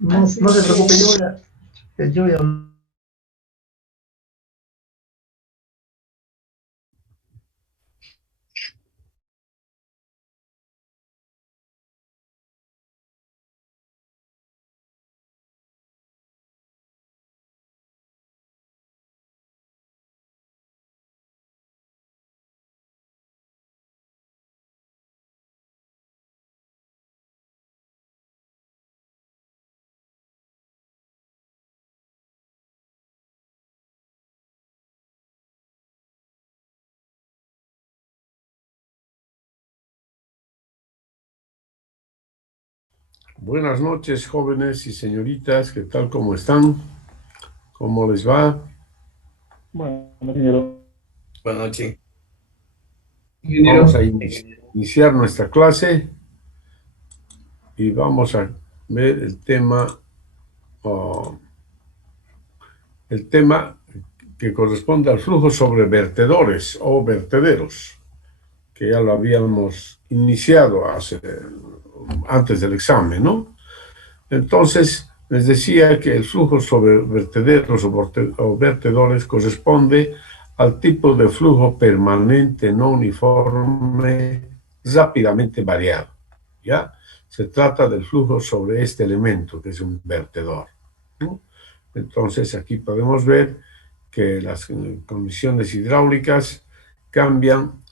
No, no se preocupe, yo voy a... Buenas noches, jóvenes y señoritas, ¿qué tal? ¿Cómo están? ¿Cómo les va? Bueno, ingeniero. Buenas noches. Vamos Ingeniero. a iniciar nuestra clase y vamos a ver el tema que corresponde al flujo sobre vertedores o vertederos, que ya lo habíamos iniciado antes del examen, ¿no? Entonces, les decía que el flujo sobre vertederos o vertedores corresponde al tipo de flujo permanente no uniforme rápidamente variado. ¿Ya? Se trata del flujo sobre este elemento, que es un vertedor, ¿no? Entonces, aquí podemos ver que las condiciones hidráulicas cambian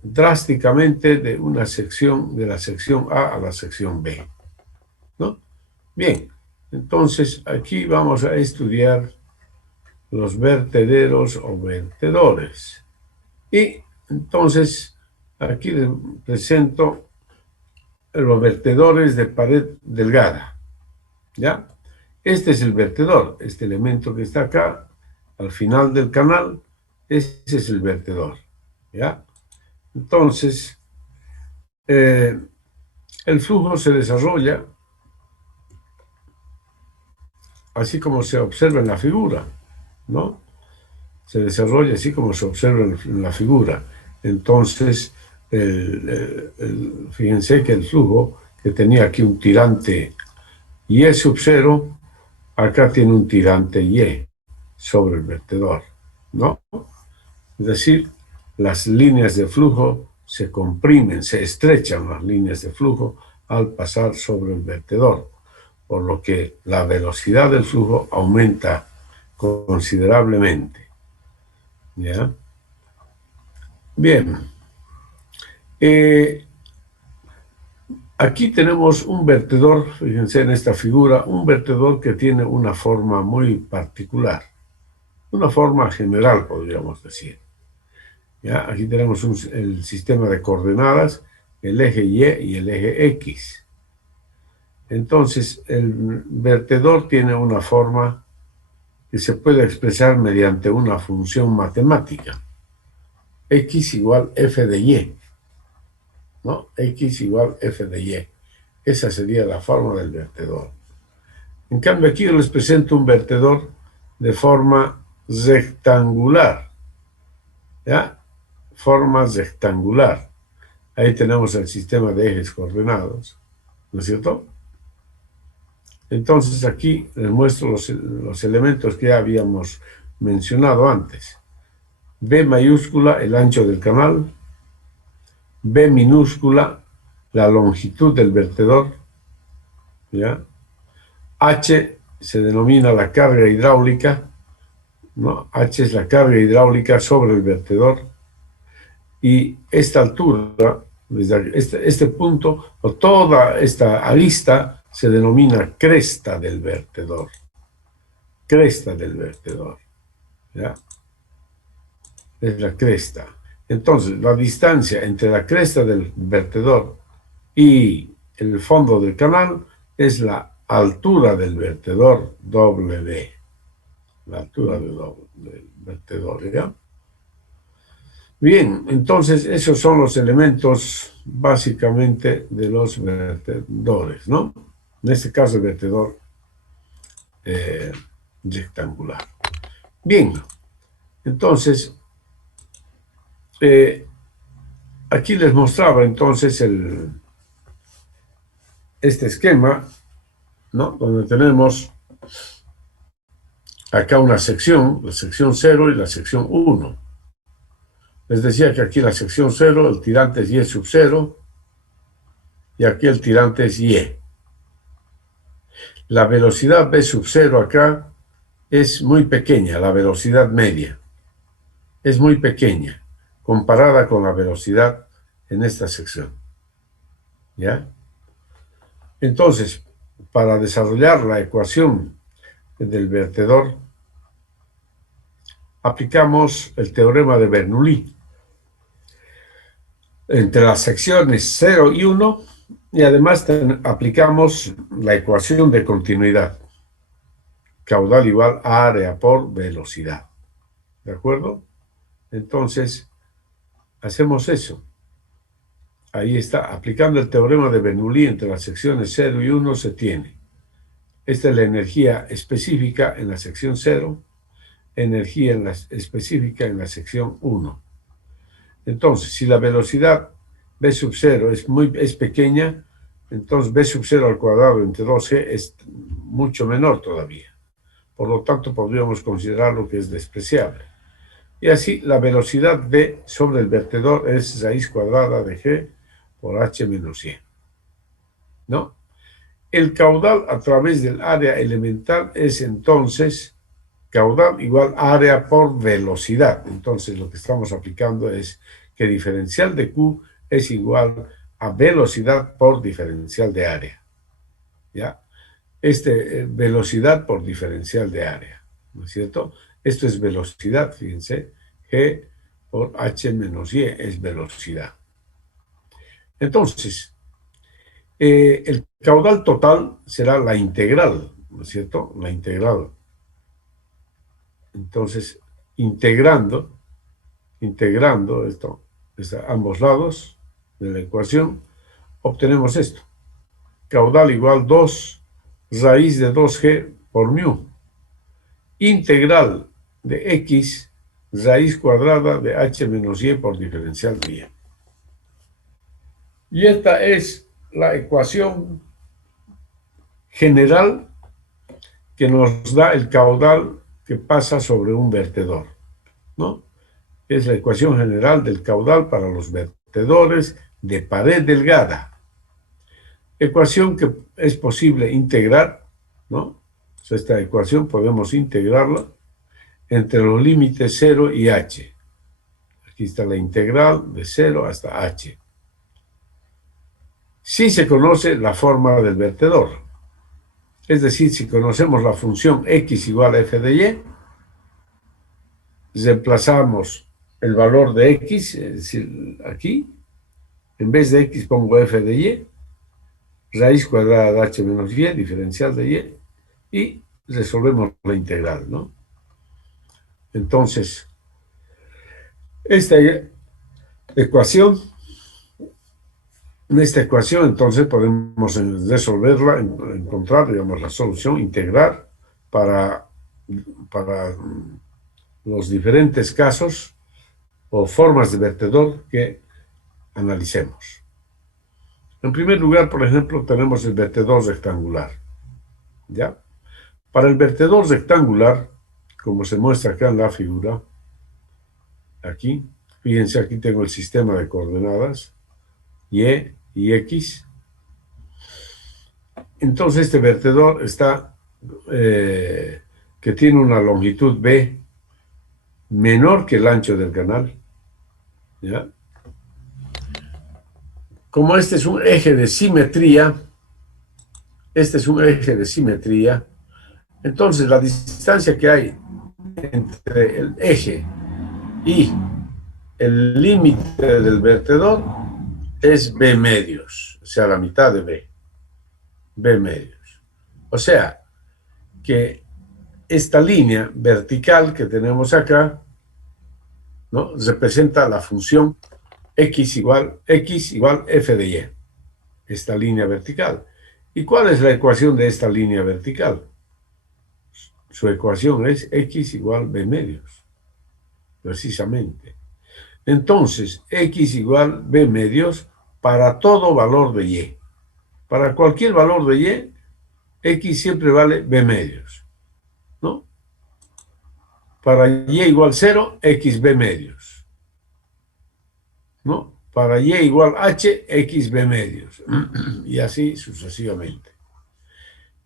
drásticamente de la sección A a la sección B, ¿no? Bien, entonces aquí vamos a estudiar los vertederos o vertedores. Y entonces aquí les presento los vertedores de pared delgada. ¿Ya? Este es el vertedor, este elemento que está acá, al final del canal, ese es el vertedor. ¿Ya? Entonces, el flujo se desarrolla así como se observa en la figura, ¿no? Se desarrolla así como se observa en la figura. Entonces, fíjense que el flujo que tenía aquí un tirante Y sub 0, acá tiene un tirante Y sobre el vertedor, ¿no? Es decir, las líneas de flujo se comprimen, se estrechan las líneas de flujo al pasar sobre el vertedor, por lo que la velocidad del flujo aumenta considerablemente. ¿Ya? Bien. Aquí tenemos un vertedor, fíjense en esta figura, un vertedor que tiene una forma muy particular, una forma general, podríamos decir. ¿Ya? Aquí tenemos el sistema de coordenadas, el eje Y y el eje X. Entonces, el vertedor tiene una forma que se puede expresar mediante una función matemática. X igual f de Y, ¿no? X igual f de Y. Esa sería la forma del vertedor. En cambio, aquí les presento un vertedor de forma rectangular. ¿Ya? Forma rectangular. Ahí tenemos el sistema de ejes coordenados, ¿no es cierto? Entonces aquí les muestro los elementos que ya habíamos mencionado antes. B mayúscula, el ancho del canal. B minúscula, la longitud del vertedor. ¿Ya? H se denomina la carga hidráulica, ¿no? H es la carga hidráulica sobre el vertedor. Y esta altura, desde este punto, o toda esta arista, se denomina cresta del vertedor. Cresta del vertedor. ¿Ya? Es la cresta. Entonces, la distancia entre la cresta del vertedor y el fondo del canal es la altura del vertedor W. La altura del vertedor, ¿ya? Bien, entonces esos son los elementos básicamente de los vertedores, ¿no? En este caso el vertedor rectangular. Bien, entonces aquí les mostraba entonces este esquema ¿no? Donde tenemos acá una sección, la sección 0 y la sección 1. Les decía que aquí la sección 0, el tirante es Y sub 0, y aquí el tirante es Y. La velocidad B sub 0 acá es muy pequeña, la velocidad media. Es muy pequeña, comparada con la velocidad en esta sección. ¿Ya? Entonces, para desarrollar la ecuación del vertedor, aplicamos el teorema de Bernoulli entre las secciones 0 y 1, y además aplicamos la ecuación de continuidad, caudal igual a área por velocidad. ¿De acuerdo? Entonces, hacemos eso. Ahí está, aplicando el teorema de Bernoulli entre las secciones 0 y 1 se tiene. Esta es la energía específica en la sección 0, energía específica en la sección 1. Entonces, si la velocidad B sub 0 es pequeña, entonces B sub 0 al cuadrado entre 2G es mucho menor todavía. Por lo tanto, podríamos considerarlo que es despreciable. Y así, la velocidad B sobre el vertedor es raíz cuadrada de G por H menos Y. ¿No? El caudal a través del área elemental es entonces caudal igual área por velocidad. Entonces, lo que estamos aplicando es que diferencial de Q es igual a velocidad por diferencial de área. ¿Ya? Velocidad por diferencial de área, ¿no es cierto? Esto es velocidad, fíjense, G por H menos Y es velocidad. Entonces, el caudal total será la integral, ¿no es cierto? La integral. Entonces, integrando esto, a ambos lados de la ecuación, obtenemos esto. Caudal igual 2 raíz de 2G por mu. Integral de X raíz cuadrada de H menos Y por diferencial de Y. Y esta es la ecuación general que nos da el caudal que pasa sobre un vertedor, ¿no? Es la ecuación general del caudal para los vertedores de pared delgada. Ecuación que es posible integrar, ¿no? Esta ecuación podemos integrarla entre los límites 0 y h. Aquí está la integral de 0 hasta h. Si se conoce la forma del vertedor, es decir, si conocemos la función x igual a f de y, reemplazamos el valor de x, es decir, aquí, en vez de x pongo f de y, raíz cuadrada de h menos y, diferencial de y resolvemos la integral, ¿no? Entonces, esta ecuación, en esta ecuación, entonces, podemos resolverla, encontrar, digamos, la solución, integrar para los diferentes casos o formas de vertedor que analicemos. En primer lugar, por ejemplo, tenemos el vertedor rectangular, ¿ya? Para el vertedor rectangular, como se muestra acá en la figura, aquí, fíjense, aquí tengo el sistema de coordenadas, Y y X. Entonces este vertedor está, que tiene una longitud B menor que el ancho del canal, ¿ya? Como este es un eje de simetría, entonces la distancia que hay entre el eje y el límite del vertedor es B medios, o sea, la mitad de B medios. O sea, que esta línea vertical que tenemos acá, ¿no?, representa la función x igual f de y, esta línea vertical. ¿Y cuál es la ecuación de esta línea vertical? Su ecuación es x igual b medios, precisamente. Entonces, x igual b medios para todo valor de y. Para cualquier valor de y, X siempre vale B medios, ¿no? Para Y igual 0, X B medios, ¿no? Para Y igual H, X B medios, y así sucesivamente.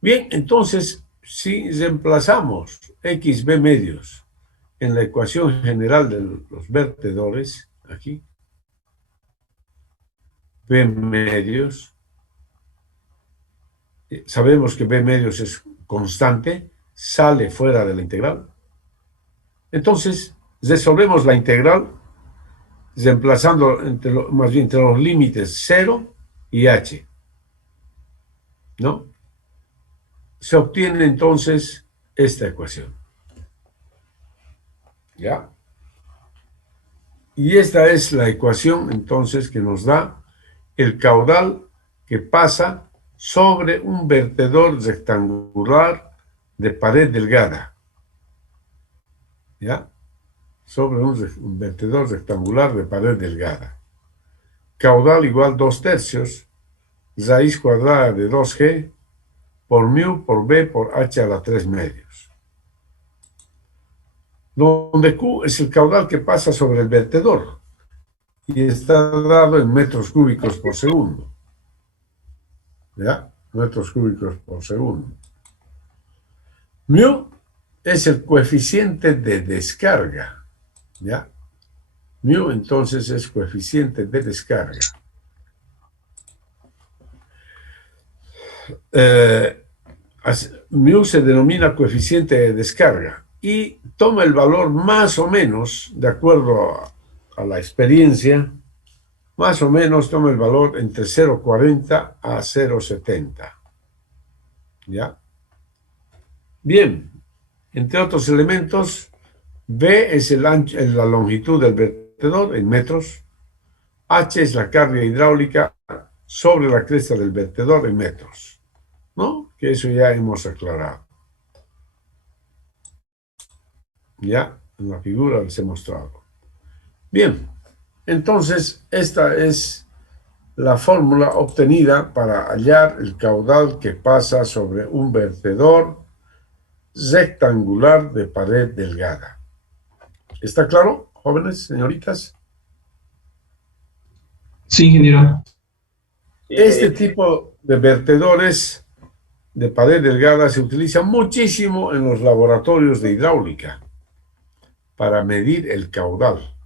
Bien, entonces, si reemplazamos X B medios en la ecuación general de los vertedores, aquí, B medios, sabemos que B medios es constante, sale fuera de la integral. Entonces, resolvemos la integral reemplazando más bien entre los límites 0 y h, ¿no? Se obtiene entonces esta ecuación, ¿ya? Y esta es la ecuación entonces que nos da el caudal que pasa sobre un vertedor rectangular de pared delgada, ¿ya? Sobre un vertedor rectangular de pared delgada. Caudal igual 2/3, raíz cuadrada de 2g por mu por b por h a la 3 medios. Donde Q es el caudal que pasa sobre el vertedor y está dado en metros cúbicos por segundo. ¿Ya? Metros cúbicos por segundo. Mu es el coeficiente de descarga. ¿Ya? Mu entonces es coeficiente de descarga. Mu se denomina coeficiente de descarga y toma el valor más o menos, de acuerdo a la experiencia, más o menos toma el valor entre 0,40 a 0,70. ¿Ya? Bien, entre otros elementos, B es la longitud del vertedor en metros, H es la carga hidráulica sobre la cresta del vertedor en metros, ¿no? Que eso ya hemos aclarado. Ya en la figura les he mostrado. Bien, entonces esta es la fórmula obtenida para hallar el caudal que pasa sobre un vertedor rectangular de pared delgada. ¿Está claro, jóvenes, señoritas? Sí, ingeniero. Este tipo de vertedores de pared delgada se utiliza muchísimo en los laboratorios de hidráulica para medir el caudal.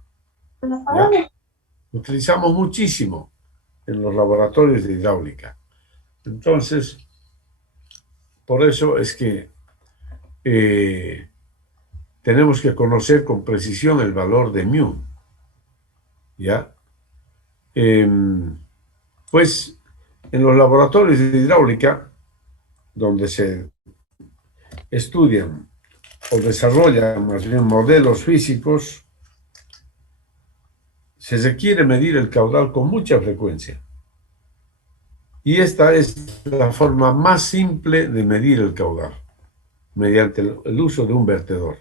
¿Ya? Utilizamos muchísimo en los laboratorios de hidráulica. Entonces, por eso es que tenemos que conocer con precisión el valor de mu. ¿Ya? Pues en los laboratorios de hidráulica, donde se estudian o desarrollan más bien modelos físicos, se requiere medir el caudal con mucha frecuencia. Y esta es la forma más simple de medir el caudal, mediante el uso de un vertedor.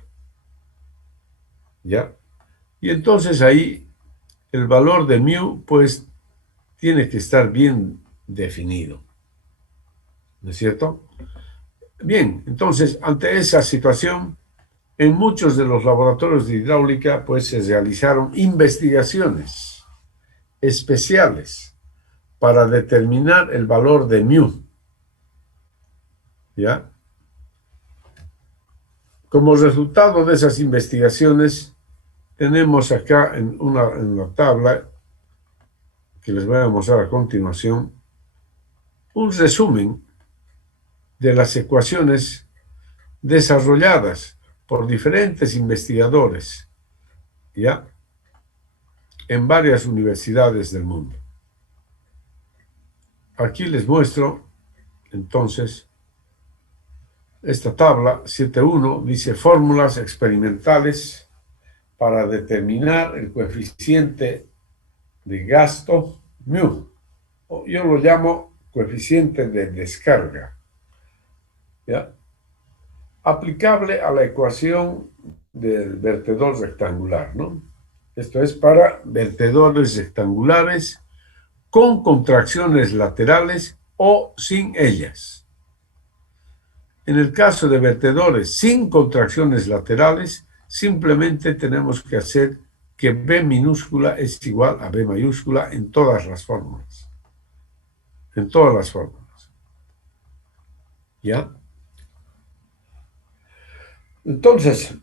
¿Ya? Y entonces ahí el valor de mu, pues, tiene que estar bien definido. ¿No es cierto? Bien, entonces, ante esa situación, en muchos de los laboratorios de hidráulica, pues, se realizaron investigaciones especiales para determinar el valor de mu. ¿Ya? Como resultado de esas investigaciones, tenemos acá en la tabla, que les voy a mostrar a continuación, un resumen de las ecuaciones desarrolladas por diferentes investigadores, ¿ya? En varias universidades del mundo. Aquí les muestro, entonces, esta tabla 7.1 dice fórmulas experimentales para determinar el coeficiente de gasto mu. Yo lo llamo coeficiente de descarga, ¿ya? Aplicable a la ecuación del vertedor rectangular, ¿no? Esto es para vertedores rectangulares con contracciones laterales o sin ellas. En el caso de vertedores sin contracciones laterales, simplemente tenemos que hacer que B minúscula es igual a B mayúscula en todas las fórmulas. En todas las fórmulas. ¿Ya? Entonces,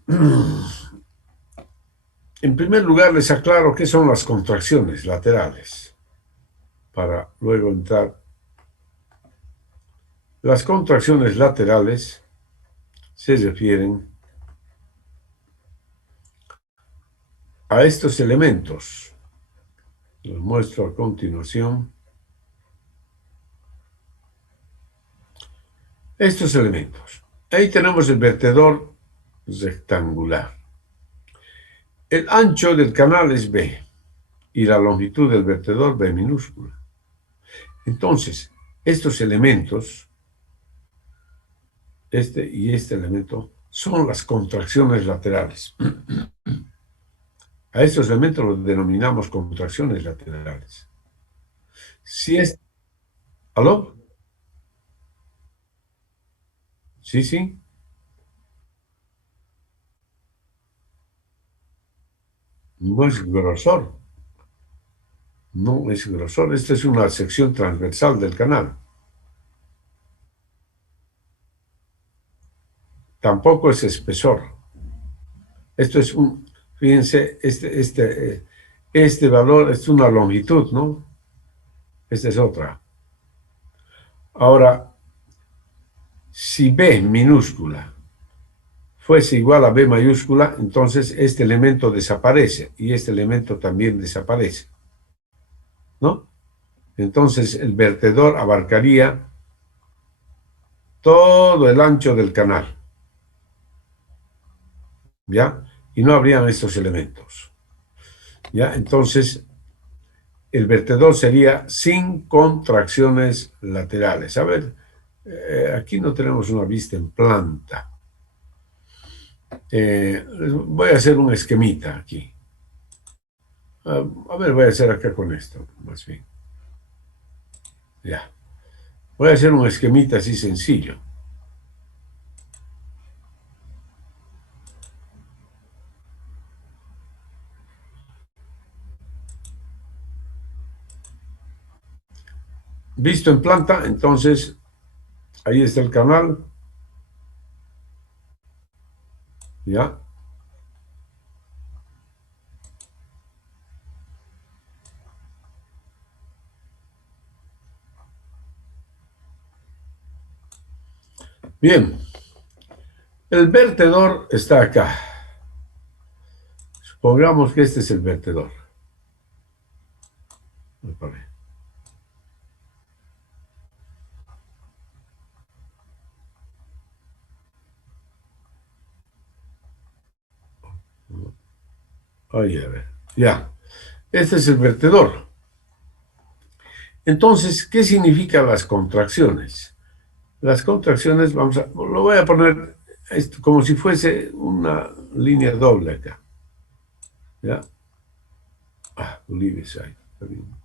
en primer lugar les aclaro qué son las contracciones laterales, para luego entrar. Las contracciones laterales se refieren a estos elementos. Los muestro a continuación. Estos elementos. Ahí tenemos el vertedor rectangular. El ancho del canal es B y la longitud del vertedor B minúscula. Entonces, estos elementos, este y este elemento, son las contracciones laterales. A estos elementos los denominamos contracciones laterales. Si es... ¿Aló? Sí, sí. No es grosor. No es grosor. Esta es una sección transversal del canal. Tampoco es espesor. Esto es un... Fíjense, este valor es una longitud, ¿no? Esta es otra. Ahora, si B minúscula fuese igual a B mayúscula, entonces este elemento desaparece y este elemento también desaparece, ¿no? Entonces el vertedor abarcaría todo el ancho del canal, ¿ya? Y no habrían estos elementos, ¿ya? Entonces el vertedor sería sin contracciones laterales. A ver, aquí no tenemos una vista en planta. Voy a hacer un esquemita aquí. A ver, voy a hacer acá con esto, más bien. Ya. Voy a hacer un esquemita así sencillo. Visto en planta, entonces, ahí está el canal. Ya. Bien. El vertedor está acá. Supongamos que este es el vertedor. Ahí, a ver. Ya. Este es el vertedor. Entonces, ¿qué significan las contracciones? Las contracciones, lo voy a poner esto, como si fuese una línea doble acá. ¿Ya? Bolivia side. Está bien.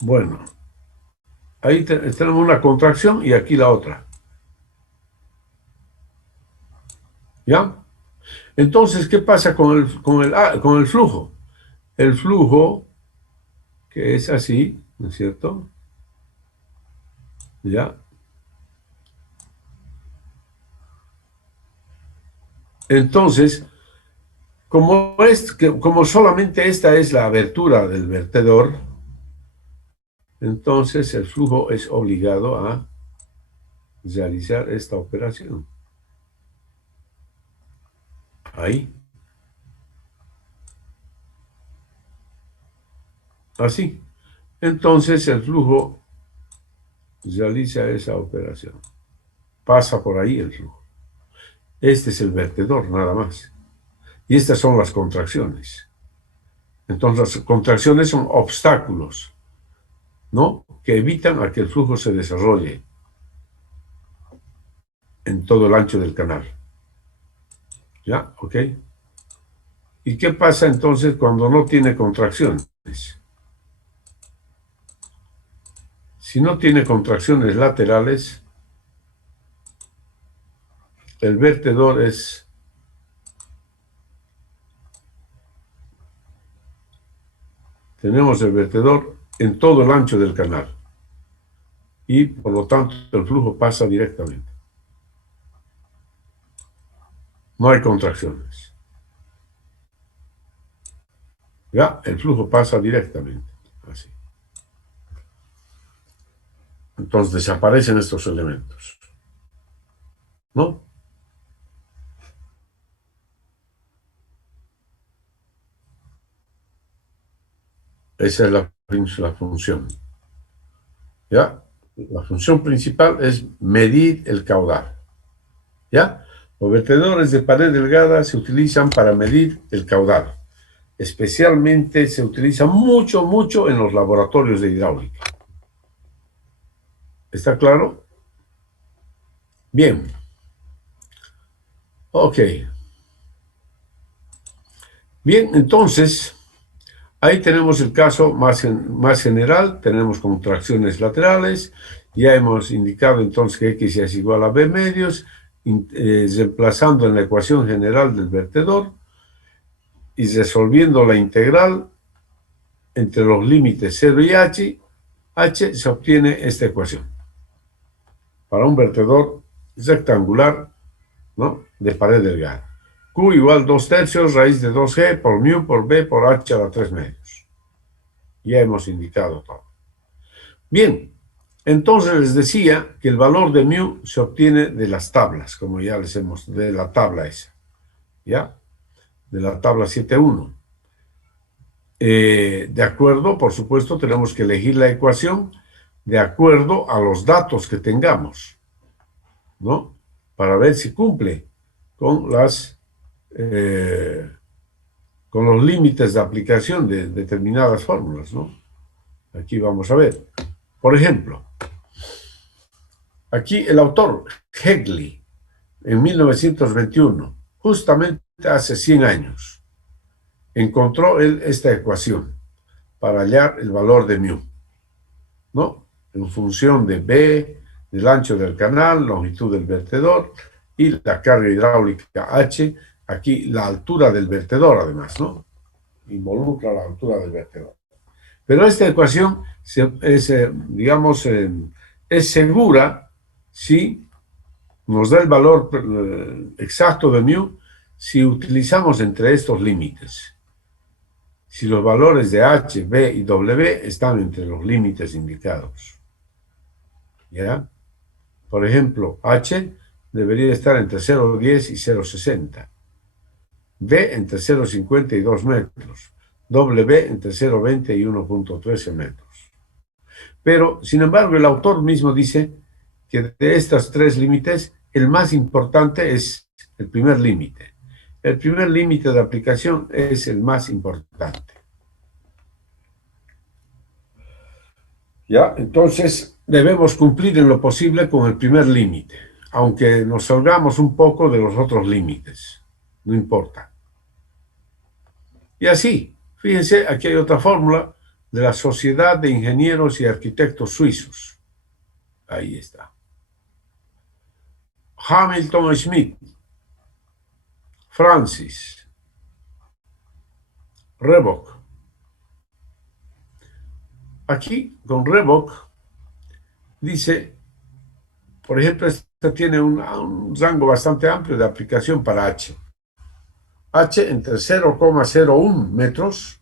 Bueno, ahí tenemos una contracción y aquí la otra. ¿Ya? Entonces, ¿qué pasa con el flujo? El flujo, que es así, ¿no es cierto? ¿Ya? Entonces, como solamente esta es la abertura del vertedor, entonces el flujo es obligado a realizar esta operación. Ahí. Así. Entonces el flujo realiza esa operación. Pasa por ahí el flujo. Este es el vertedor, nada más. Y estas son las contracciones. Entonces las contracciones son obstáculos, ¿no? Que evitan a que el flujo se desarrolle en todo el ancho del canal. ¿Ya? ¿Ok? ¿Y qué pasa entonces cuando no tiene contracciones? Si no tiene contracciones laterales, el vertedor es tenemos el vertedor en todo el ancho del canal y por lo tanto el flujo pasa directamente. No hay contracciones. Ya, el flujo pasa directamente. Así. Entonces desaparecen estos elementos. ¿No? Esa es la función. ¿Ya? La función principal es medir el caudal. ¿Ya? Los vertedores de pared delgada se utilizan para medir el caudal. Especialmente se utiliza mucho en los laboratorios de hidráulica. ¿Está claro? Bien. Ok. Bien, entonces, ahí tenemos el caso más general. Tenemos contracciones laterales. Ya hemos indicado entonces que X es igual a B medios, reemplazando en la ecuación general del vertedor y resolviendo la integral entre los límites 0 y H se obtiene esta ecuación. Para un vertedor rectangular, ¿no?, de pared delgada. Q igual 2/3 raíz de 2G por mu por B por H a la 3 medios. Ya hemos indicado todo. Bien, entonces les decía que el valor de mu se obtiene de las tablas, como ya les hemos, de la tabla esa, ¿ya? De la tabla 7.1. De acuerdo, por supuesto, tenemos que elegir la ecuación de acuerdo a los datos que tengamos, ¿no? Para ver si cumple con con los límites de aplicación de determinadas fórmulas, ¿no? Aquí vamos a ver. Por ejemplo, aquí el autor Hegley, en 1921, justamente hace 100 años, encontró esta ecuación para hallar el valor de mu, ¿no? En función de B, del ancho del canal, longitud del vertedor y la carga hidráulica H, aquí la altura del vertedor además, ¿no? Involucra la altura del vertedor. Pero esta ecuación digamos, es segura si nos da el valor exacto de mu si utilizamos entre estos límites. Si los valores de H, B y W están entre los límites indicados. ¿Ya? Por ejemplo, H debería estar entre 0,10 y 0,60. B entre 0,50 y 2 metros. W entre 0,20 y 1,13 metros. Pero, sin embargo, el autor mismo dice que de estos tres límites, el más importante es el primer límite. El primer límite de aplicación es el más importante. ¿Ya? Entonces, debemos cumplir en lo posible con el primer límite, aunque nos salgamos un poco de los otros límites. No importa. Y así, fíjense, aquí hay otra fórmula de la Sociedad de Ingenieros y Arquitectos Suizos. Ahí está. Hamilton Schmidt, Francis, Rebock. Aquí, con Rebock, dice, por ejemplo, esta tiene un rango bastante amplio de aplicación para H. H entre 0,01 metros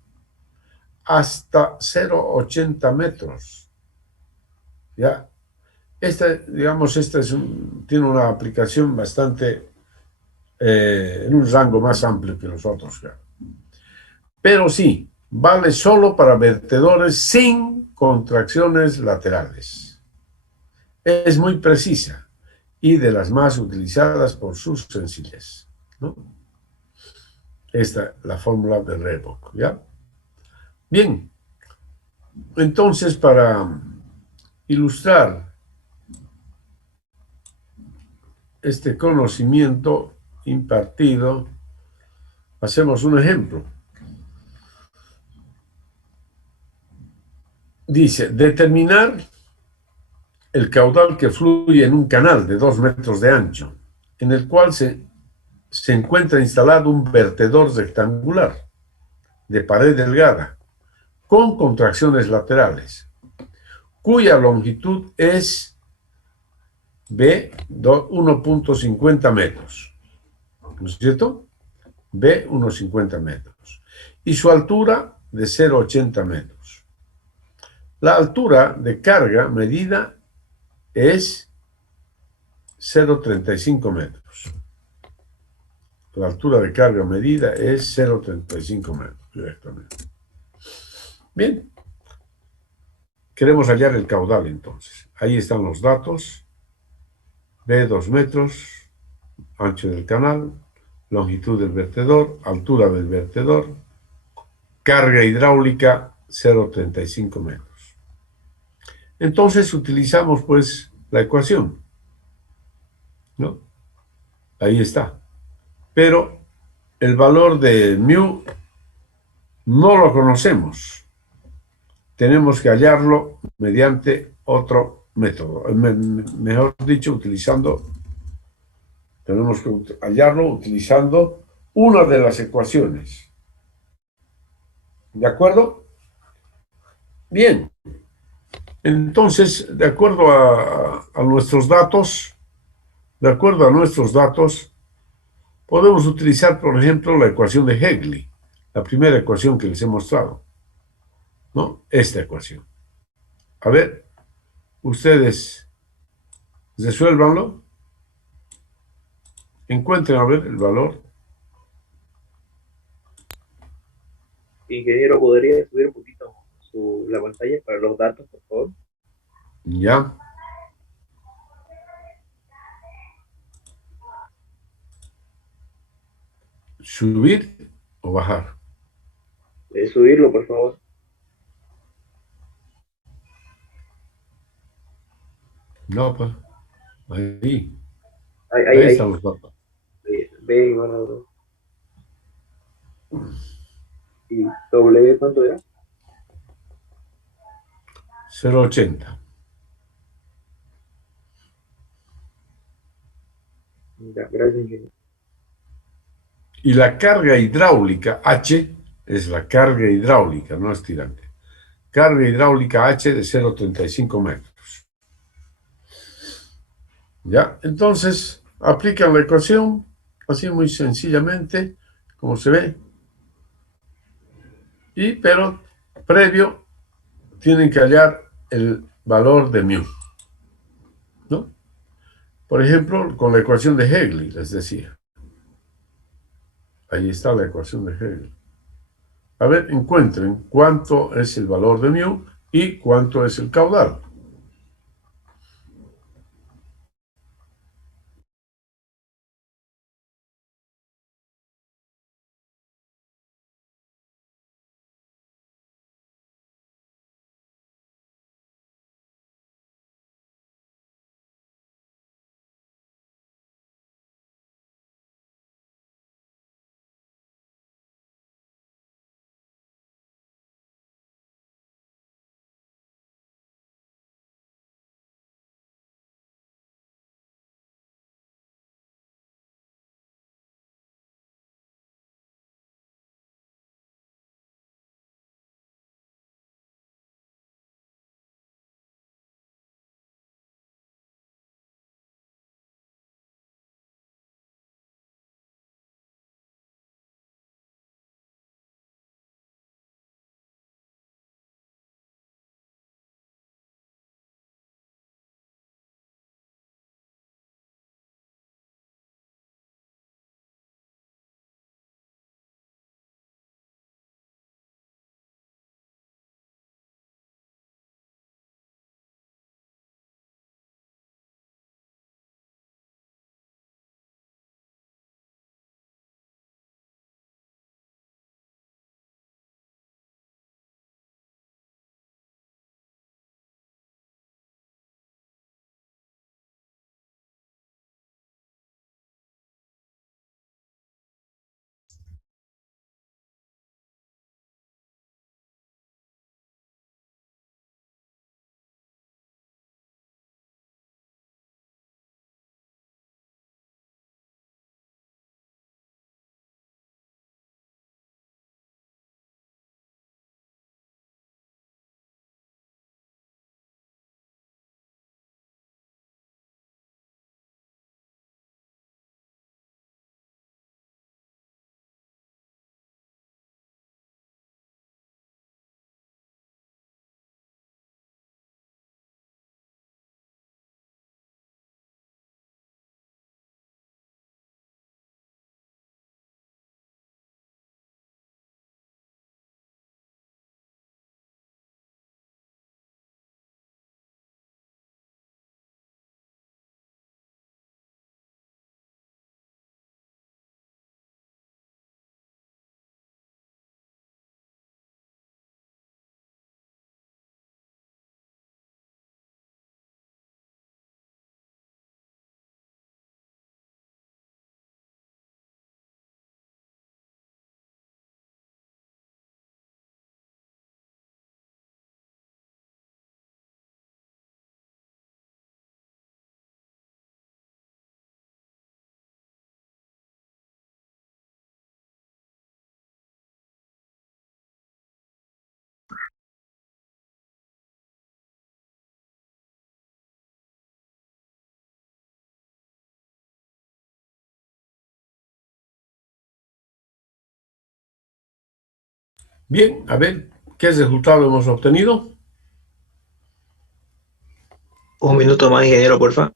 hasta 0,80 metros. ¿Ya? Digamos, tiene una aplicación bastante, en un rango más amplio que los otros. ¿Ya? Pero sí, vale solo para vertedores sin contracciones laterales. Es muy precisa y de las más utilizadas por su sencillez, ¿no? Esta es la fórmula de Rebock, ¿ya? Bien, entonces para ilustrar este conocimiento impartido, hacemos un ejemplo. Dice, determinar el caudal que fluye en un canal de 2 metros de ancho, en el cual se encuentra instalado un vertedor rectangular de pared delgada, con contracciones laterales, cuya longitud es B 1.50 metros, ¿no es cierto? B 1.50 metros. Y su altura de 0.80 metros. La altura de carga medida es 0.35 metros. La altura de carga medida es 0.35 metros directamente. Bien, queremos hallar el caudal entonces. Ahí están los datos. B 2 metros, ancho del canal, longitud del vertedor, altura del vertedor, carga hidráulica 0.35 metros. Entonces utilizamos pues la ecuación, ¿no? Ahí está. Pero el valor de mu no lo conocemos. Tenemos que hallarlo mediante otro método. Mejor dicho, tenemos que hallarlo utilizando una de las ecuaciones. ¿De acuerdo? Bien. Entonces, de acuerdo a nuestros datos, podemos utilizar, por ejemplo, la ecuación de Hegel, la primera ecuación que les he mostrado, ¿no? Esta ecuación. A ver, ustedes resuélvanlo, encuentren a ver el valor. Ingeniero, ¿podría subir un poquito la pantalla para los datos, por favor? Ya, subir o bajar. Subirlo, por favor. No, pues, ahí, Ahí, ahí ahí, están ahí. los datos. B igual a 2. ¿Y W cuánto era? 0.80. Ya, gracias, ingeniero. Y la carga hidráulica H es la carga hidráulica, no estirante. Carga hidráulica H de 0.35 metros. ¿Ya? Entonces, aplican la ecuación, así muy sencillamente, como se ve. Pero previo, tienen que hallar el valor de mu, ¿no? Por ejemplo, con la ecuación de Hegel, les decía. Ahí está la ecuación de Hegel. A ver, encuentren cuánto es el valor de mu y cuánto es el caudal. Bien, a ver, ¿qué resultado hemos obtenido? Un minuto más, ingeniero, porfa.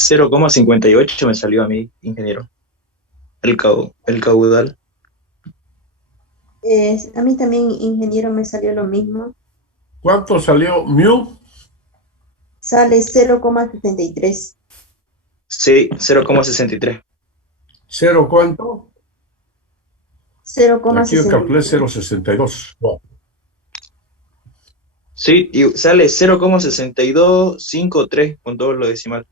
Cero coma 58 me salió a mí, ingeniero. El caudal. A mí también, ingeniero, me salió lo mismo. ¿Cuánto salió mu? Sale 0,63. Sí, 0,63. ¿Cero cuánto? Aquí yo calculé 0,63. 0,62. Wow. Sí, y sale 0,6253 con todo lo decimal.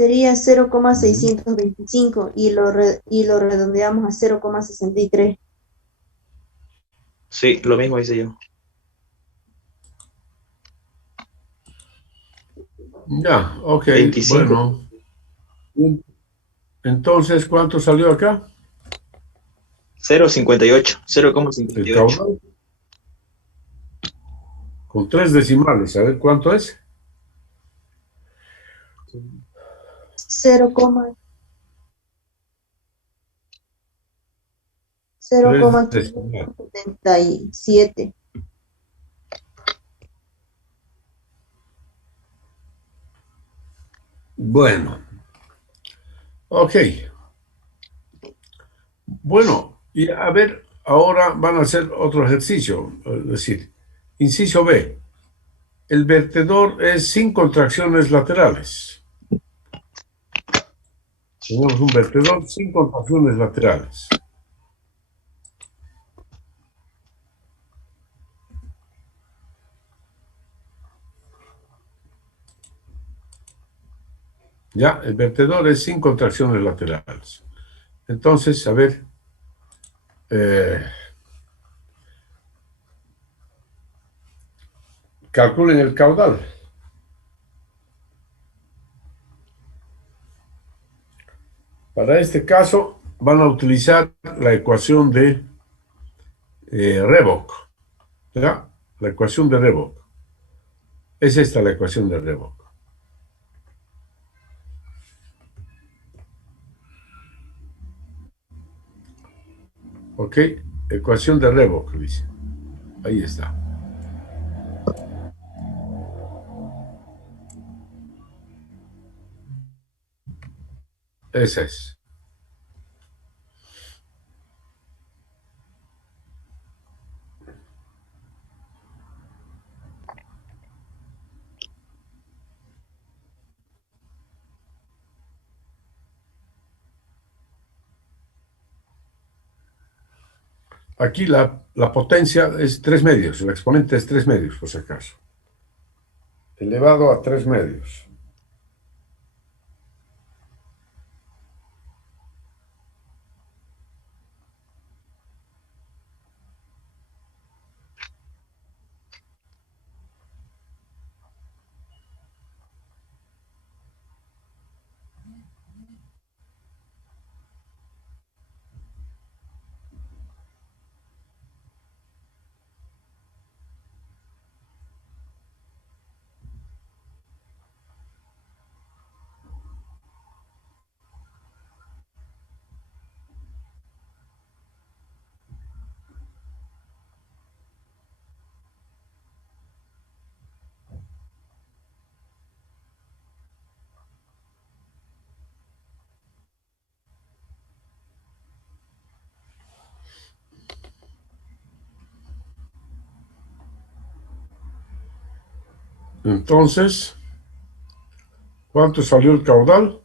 Sería 0,625 y lo redondeamos a 0,63. Sí, lo mismo hice yo. Ya, ok, 25. bueno. Entonces, ¿cuánto salió acá? 0,58. El 0,58. caudal. Con 3 decimales, a ver cuánto es. 3 decimales. 0,577. Bueno, ok. Bueno, y a ver, ahora van a hacer otro ejercicio. Es decir, inciso B. El vertedor es sin contracciones laterales. Tenemos un vertedor sin contracciones laterales. Ya, el vertedor es sin contracciones laterales. Entonces, a ver, calculen el caudal. Para este caso, van a utilizar la ecuación de Revok. ¿Ya? La ecuación de Revok. Es esta la ecuación de Revok. ¿Ok? Ecuación de Revok, dice. Ahí está. Esa es. Aquí la potencia es 3 medios. El exponente es 3 medios, por si acaso. Elevado a 3 medios. Entonces, ¿cuánto salió el caudal?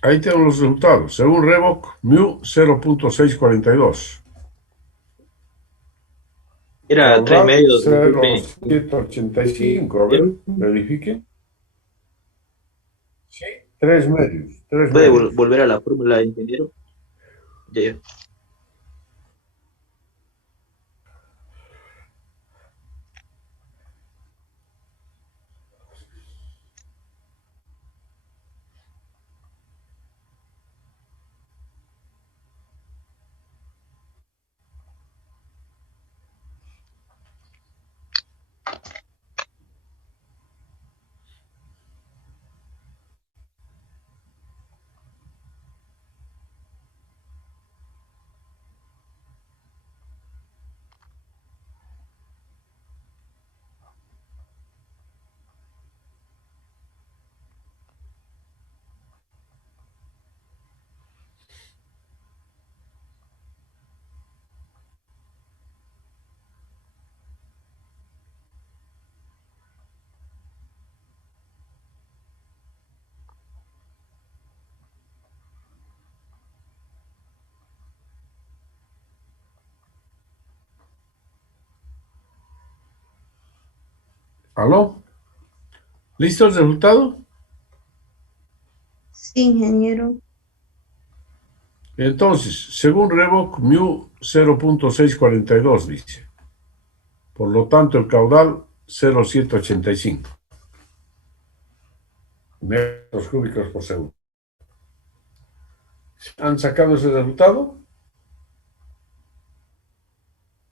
Ahí tenemos los resultados. Según Revoc, mu 0.642. Era 3 y Caudal medio, disculpe, 0.785. A ver, ingeniero. verifique. Sí, 3 medios. 3 ¿Puede medios. volver a la fórmula, ingeniero? Ya. ¿Aló? ¿Listo el resultado? Sí, ingeniero. Entonces, según Revoc, mu 0.642 dice. Por lo tanto, el caudal 0.785 metros cúbicos por segundo. ¿Han sacado ese resultado?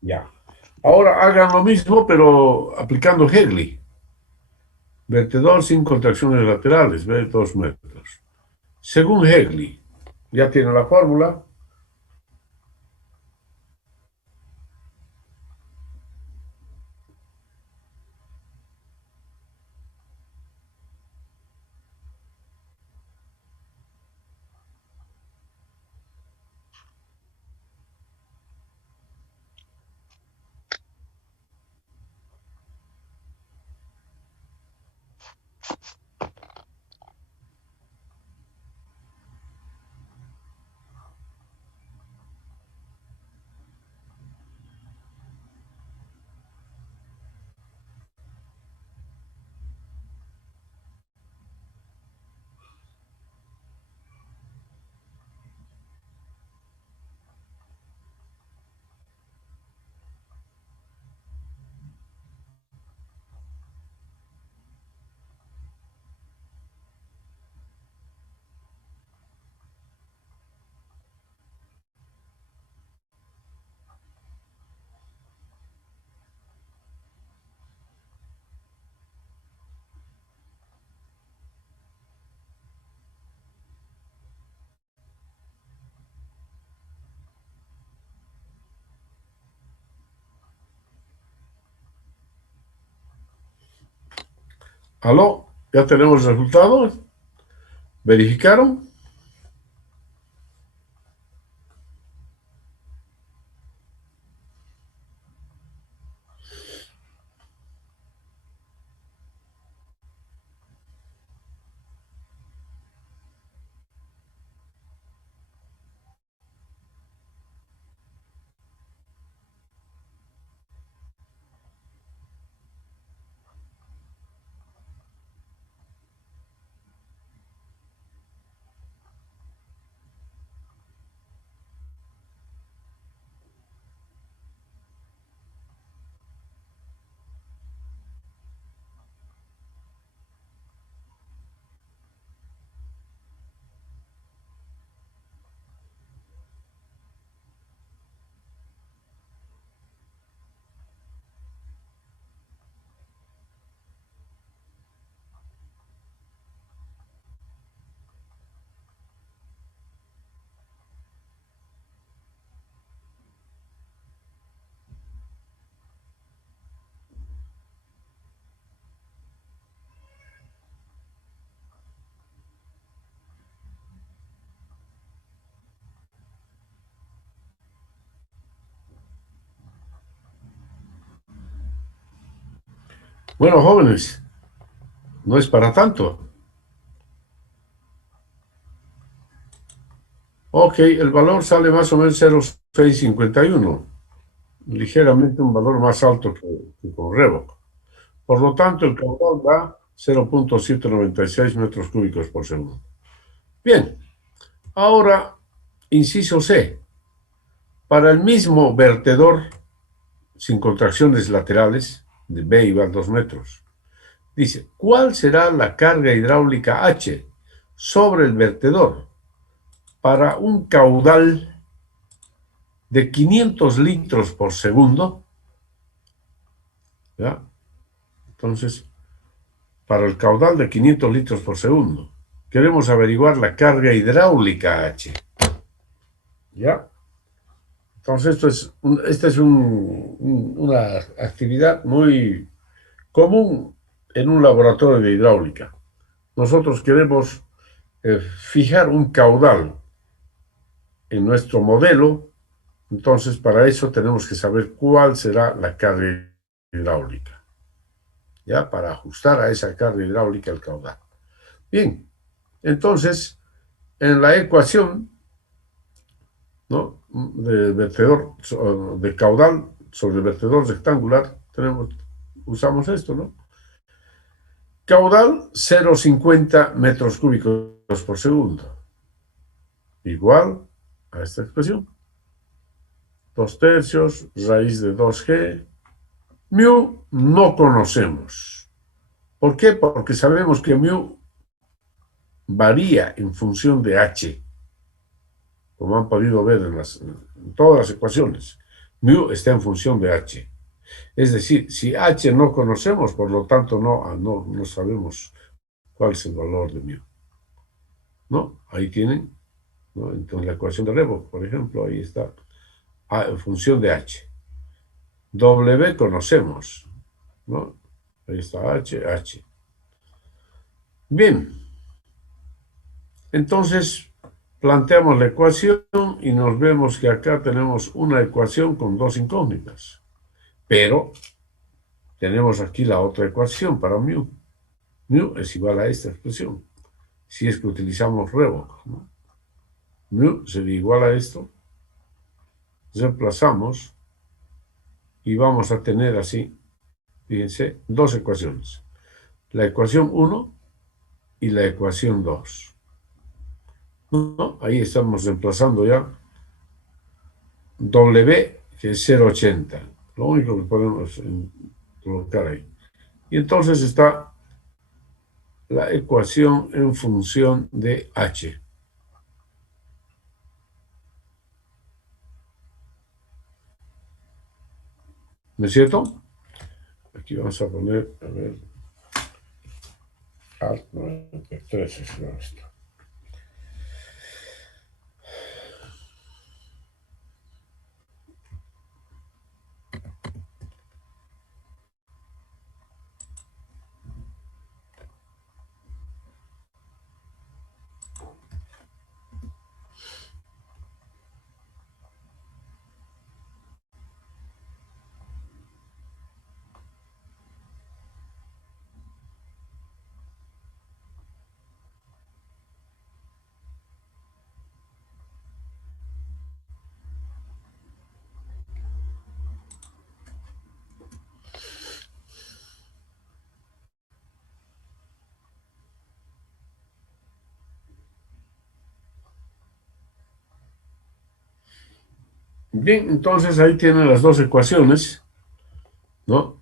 Ya. Ahora hagan lo mismo, pero aplicando Hegli. Vertedor sin contracciones laterales, ve 2 metros. Según Hegli, ya tiene la fórmula. ¿Aló? ¿Ya tenemos el resultado? ¿Verificaron? Bueno, jóvenes, no es para tanto. Ok, el valor sale más o menos 0,651, ligeramente un valor más alto que con Revoc. Por lo tanto, el caudal da 0,796 metros cúbicos por segundo. Bien, ahora, inciso C. Para el mismo vertedor, sin contracciones laterales, de B igual 2 metros, dice, ¿cuál será la carga hidráulica H sobre el vertedor para un caudal de 500 litros por segundo? ¿Ya? Entonces, para el caudal de 500 litros por segundo, queremos averiguar la carga hidráulica H. ¿Ya? Entonces, esta es una actividad muy común en un laboratorio de hidráulica. Nosotros queremos fijar un caudal en nuestro modelo, entonces para eso tenemos que saber cuál será la carga hidráulica, ¿ya? Para ajustar a esa carga hidráulica el caudal. Bien, entonces en la ecuación, ¿no?, de vertedor, de caudal sobre vertedor rectangular, usamos esto, ¿no? Caudal 0,50 metros cúbicos por segundo, igual a esta expresión. 2/3, raíz de 2G. Mu no conocemos. ¿Por qué? Porque sabemos que mu varía en función de H, como han podido ver en todas las ecuaciones. Mu está en función de H. Es decir, si H no conocemos, por lo tanto no sabemos cuál es el valor de mu. ¿No? Ahí tienen, ¿no? Entonces la ecuación de Revoc, por ejemplo, ahí está, en función de H. W conocemos, ¿no? Ahí está H. Bien, entonces planteamos la ecuación y nos vemos que acá tenemos una ecuación con dos incógnitas, pero tenemos aquí la otra ecuación para mu. Mu es igual a esta expresión, si es que utilizamos Revoc, ¿no? Mu sería igual a esto, reemplazamos y vamos a tener así, fíjense, dos ecuaciones. La ecuación 1 y la ecuación 2. ¿No? Ahí estamos reemplazando ya W, que es 0,80. Lo único que podemos colocar ahí. Y entonces está la ecuación en función de H. ¿No es cierto? Aquí vamos a poner, a ver, Alt 93 es esto. Bien, entonces ahí tienen las dos ecuaciones, ¿no?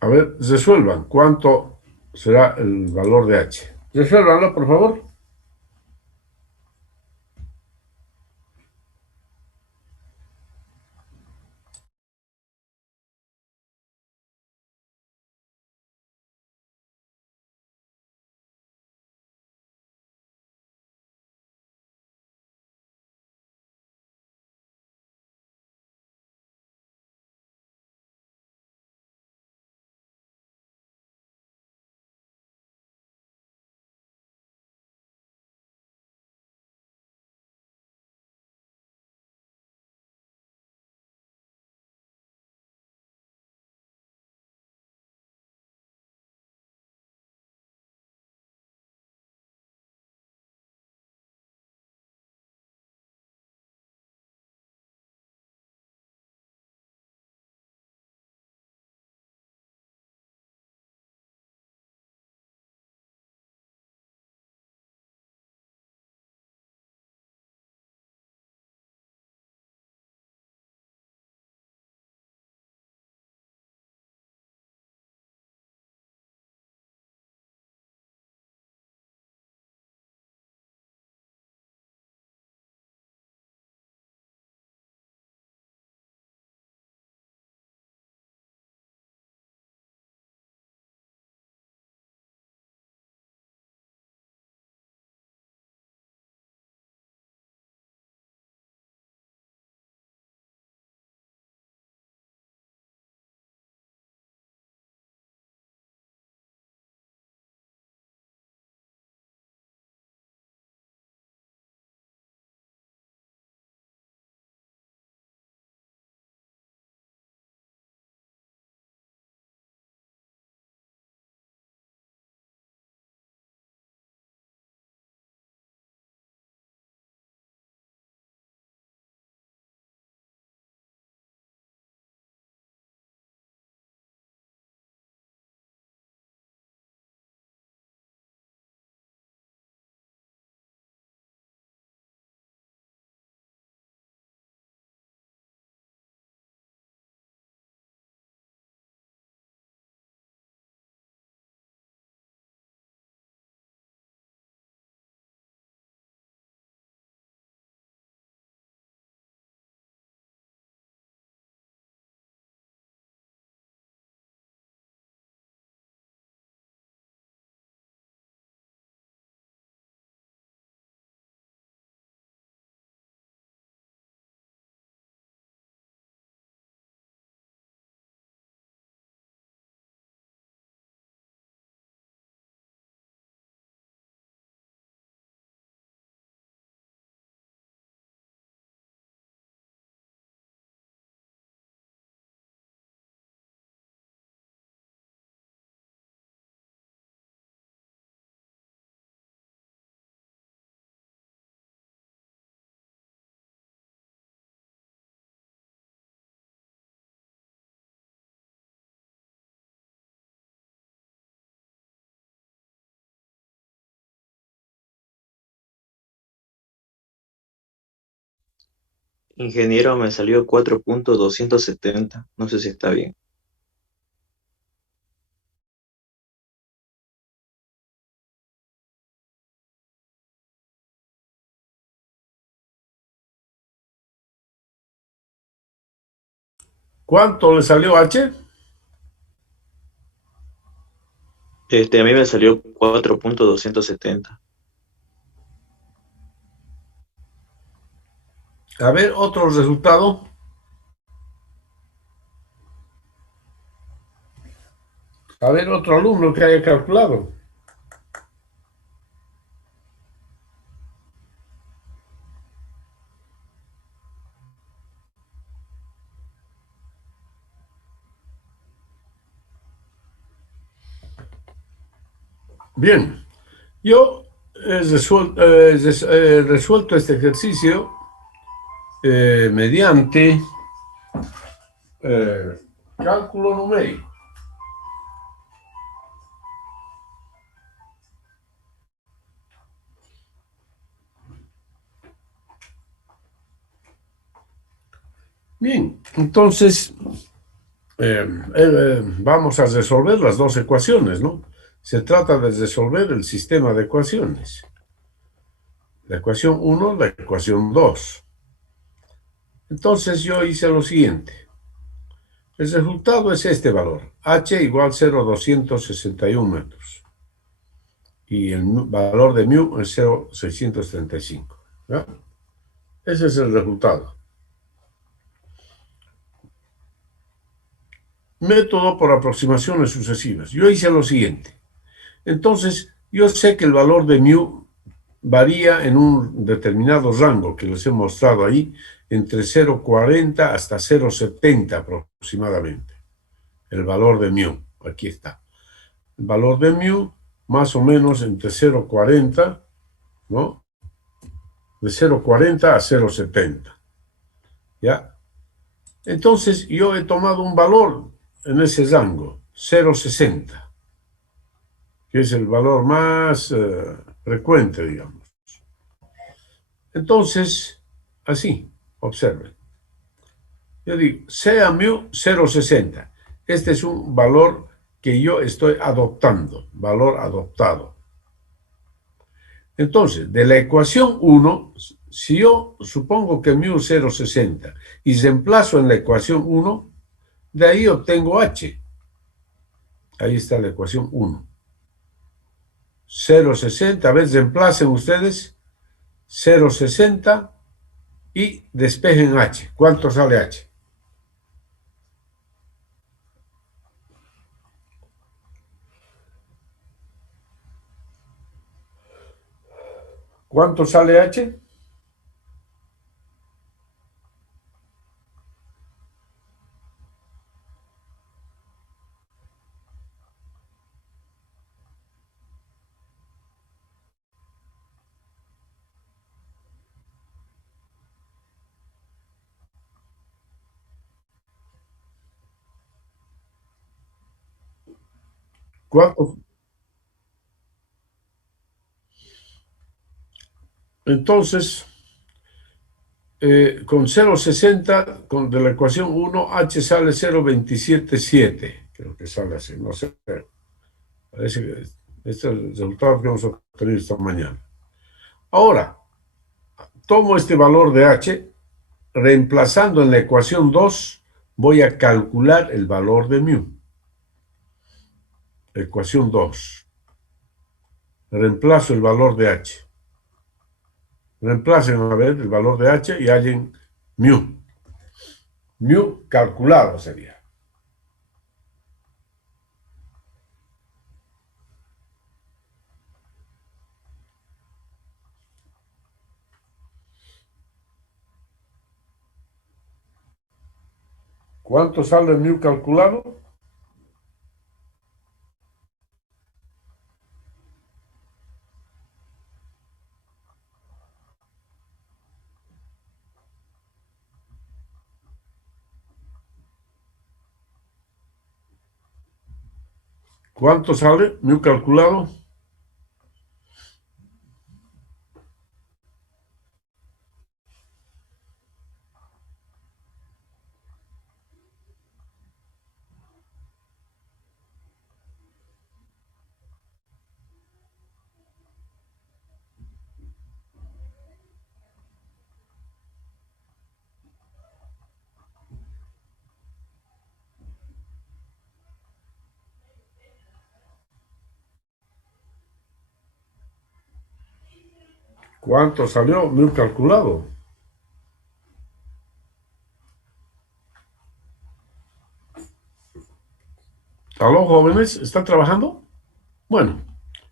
A ver, resuelvan cuánto será el valor de H. Resuélvanlo, por favor. Ingeniero, me salió 4.270. No sé si está bien. ¿Cuánto le salió H? A mí me salió 4.270. A ver, otro resultado. A ver, otro alumno que haya calculado. Bien, yo he resuelto este ejercicio mediante cálculo numérico. Bien, entonces vamos a resolver las dos ecuaciones, ¿no? Se trata de resolver el sistema de ecuaciones. La ecuación 1, la ecuación 2. Entonces yo hice lo siguiente. El resultado es este valor, h igual 0,261 metros. Y el valor de mu es 0,635. ¿Ya? Ese es el resultado. Método por aproximaciones sucesivas. Yo hice lo siguiente. Entonces, yo sé que el valor de mu varía en un determinado rango que les he mostrado ahí, entre 0,40 hasta 0,70 aproximadamente. El valor de mu, aquí está. El valor de mu, más o menos entre 0,40, ¿no? De 0,40 a 0,70. ¿Ya? Entonces, yo he tomado un valor en ese rango, 0,60, que es el valor más frecuente, digamos. Entonces, así, observen. Yo digo, sea mu 0,60. Este es un valor que yo estoy adoptando, valor adoptado. Entonces, de la ecuación 1, si yo supongo que mu es 0,60 y reemplazo en la ecuación 1, de ahí obtengo h. Ahí está la ecuación 1. 0,60, a ver, reemplacen ustedes 0,60 y despejen h. ¿Cuánto sale h? ¿Cuánto sale h? ¿Cuánto? Entonces, con 0,60 de la ecuación 1, h sale 0,277. Creo que sale así, no sé. Parece que este es el resultado que hemos obtenido esta mañana. Ahora, tomo este valor de h, reemplazando en la ecuación 2, voy a calcular el valor de mu. Ecuación 2. Reemplazo el valor de h. Reemplacen a ver el valor de h y hallen mu. Mu calculado sería. ¿Cuánto sale el mu calculado? ¿Cuánto sale mu calculado? ¿Cuánto salió? Mu calculado. ¿Aló, jóvenes? ¿Están trabajando? Bueno,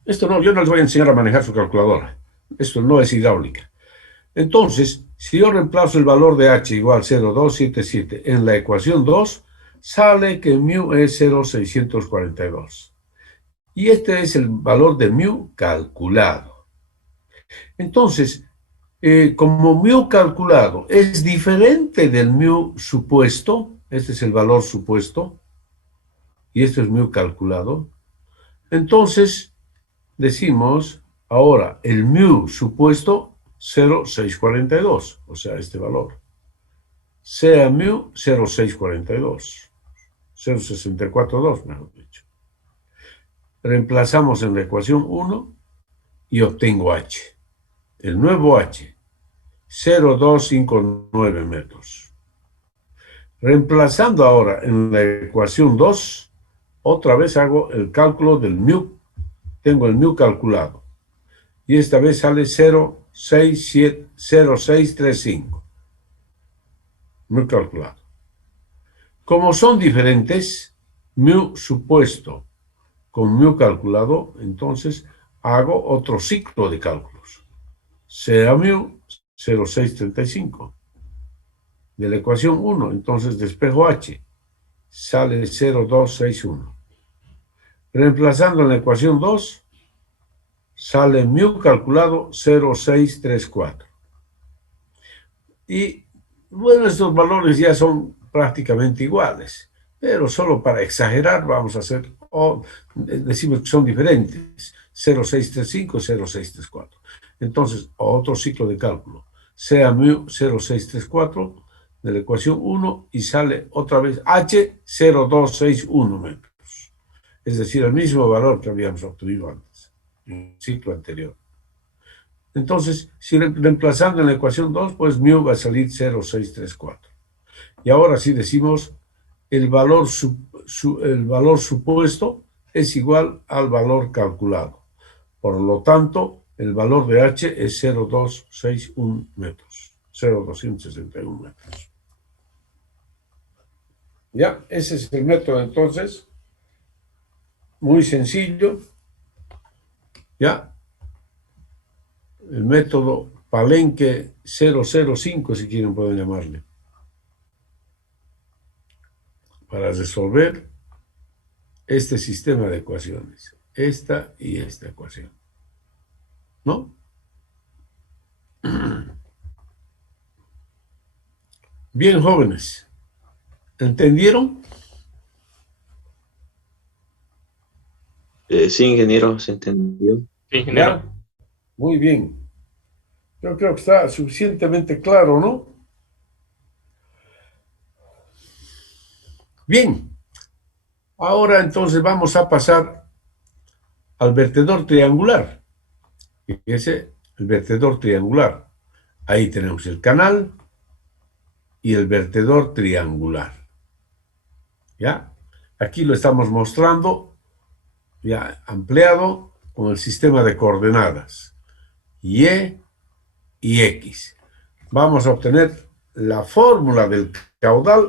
esto no, yo no les voy a enseñar a manejar su calculadora. Esto no es hidráulica. Entonces, si yo reemplazo el valor de h igual 0,277 en la ecuación 2, sale que mu es 0,642. Y este es el valor de mu calculado. Entonces, como mu calculado es diferente del mu supuesto, este es el valor supuesto, y esto es mu calculado, entonces decimos ahora el mu supuesto 0,642, o sea, este valor, sea mu 0,642, 0,642, mejor dicho. Reemplazamos en la ecuación 1 y obtengo h. El nuevo h, 0,259 metros. Reemplazando ahora en la ecuación 2, otra vez hago el cálculo del mu. Tengo el mu calculado. Y esta vez sale 0,635. Mu calculado. Como son diferentes, mu supuesto con mu calculado, entonces hago otro ciclo de cálculos. Sea mu 0,635. De la ecuación 1, entonces despejo h. Sale 0,261. Reemplazando en la ecuación 2, sale mu calculado 0,634. Y bueno, estos valores ya son prácticamente iguales, pero solo para exagerar vamos a hacer, decimos que son diferentes, 0,635, 0,634. Entonces, otro ciclo de cálculo, sea mu 0,634 de la ecuación 1 y sale otra vez h 0,261 metros. Es decir, el mismo valor que habíamos obtenido antes, en el ciclo anterior. Entonces, si reemplazando en la ecuación 2, pues mu va a salir 0,634. Y ahora sí decimos, el valor supuesto es igual al valor calculado. Por lo tanto, el valor de h es 0,261 metros. 0,261 metros. Ya, ese es el método entonces. Muy sencillo. Ya. El método Palenque 005, si quieren pueden llamarle. Para resolver este sistema de ecuaciones. Esta y esta ecuación. ¿No? Bien, jóvenes. ¿Entendieron? Sí, ingeniero, se entendió. Sí, ingeniero. ¿Ya? Muy bien. Yo creo que está suficientemente claro, ¿no? Bien. Ahora entonces vamos a pasar al vertedor triangular. Fíjese, el vertedor triangular. Ahí tenemos el canal y el vertedor triangular. ¿Ya? Aquí lo estamos mostrando, ya ampliado, con el sistema de coordenadas. Y y X. Vamos a obtener la fórmula del caudal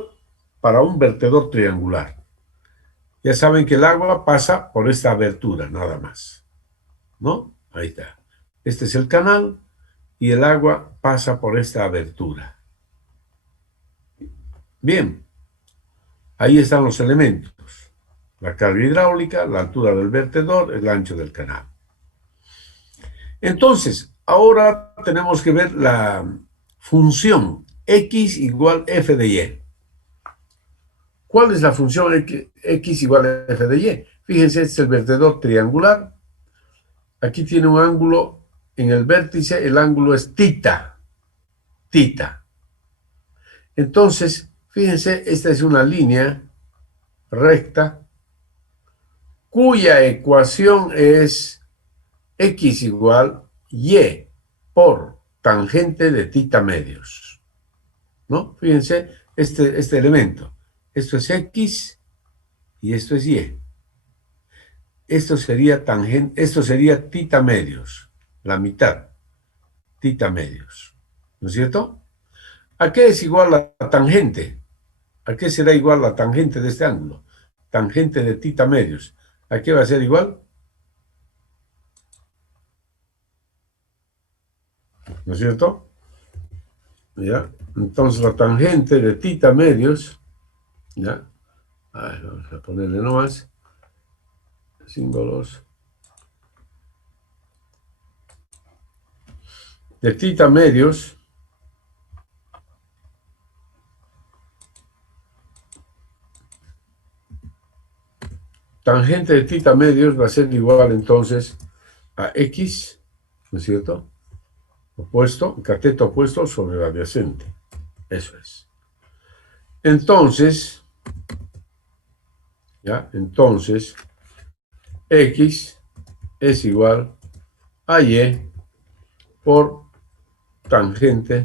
para un vertedor triangular. Ya saben que el agua pasa por esta abertura, nada más. ¿No? Ahí está. Este es el canal y el agua pasa por esta abertura. Bien. Ahí están los elementos. La carga hidráulica, la altura del vertedor, el ancho del canal. Entonces, ahora tenemos que ver la función x igual f de y. ¿Cuál es la función x igual a f de y? Fíjense, este es el vertedor triangular. Aquí tiene un ángulo en el vértice, el ángulo es tita. Tita. Entonces, fíjense, esta es una línea recta cuya ecuación es x igual y por tangente de tita medios. ¿No? Fíjense este elemento. Esto es x y esto es y. Esto sería tangente, esto sería tita medios, la mitad. tita medios. ¿No es cierto? ¿A qué es igual la tangente? ¿A qué será igual la tangente de este ángulo? Tangente de tita medios. ¿A qué va a ser igual? ¿No es cierto? ¿Ya? Entonces la tangente de tita medios, ¿ya? A ver, vamos a ponerle nomás símbolos. De tita medios, tangente de tita medios va a ser igual entonces a X, ¿no es cierto? Opuesto, cateto opuesto sobre el adyacente. Eso es. Entonces, ¿ya? Entonces, X es igual a Y por tangente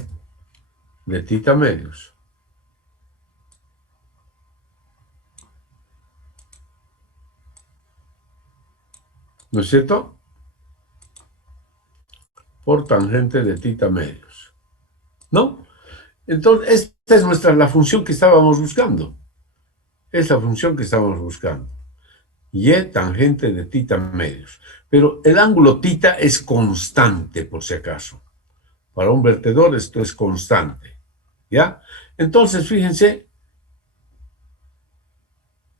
de tita medios. ¿No es cierto? Por tangente de tita medios. ¿No? Entonces, esta es la función que estábamos buscando. Es la función que estábamos buscando. Y tangente de tita medios. Pero el ángulo tita es constante, por si acaso. Para un vertedor esto es constante. ¿Ya? Entonces, fíjense,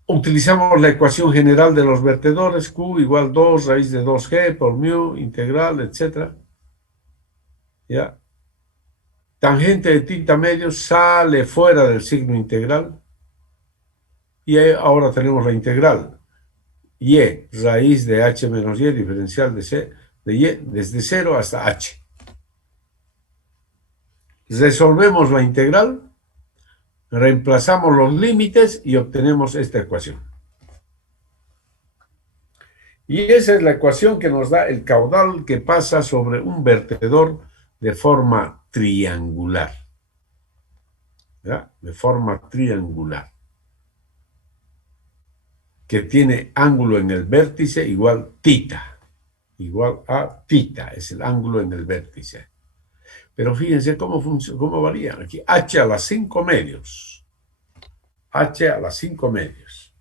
utilizamos la ecuación general de los vertedores, Q igual 2 raíz de 2G por mu, integral, etc. ¿Ya? Tangente de tita medios sale fuera del signo integral. Y ahora tenemos la integral. Y raíz de h menos y diferencial de y desde 0 hasta h. Resolvemos la integral, reemplazamos los límites y obtenemos esta ecuación. Y esa es la ecuación que nos da el caudal que pasa sobre un vertedor de forma triangular. ¿Ya? De forma triangular. Que tiene ángulo en el vértice igual tita. Igual a tita, es el ángulo en el vértice. Pero fíjense cómo varía. Aquí h a las 5 medios. H a las 5 medios.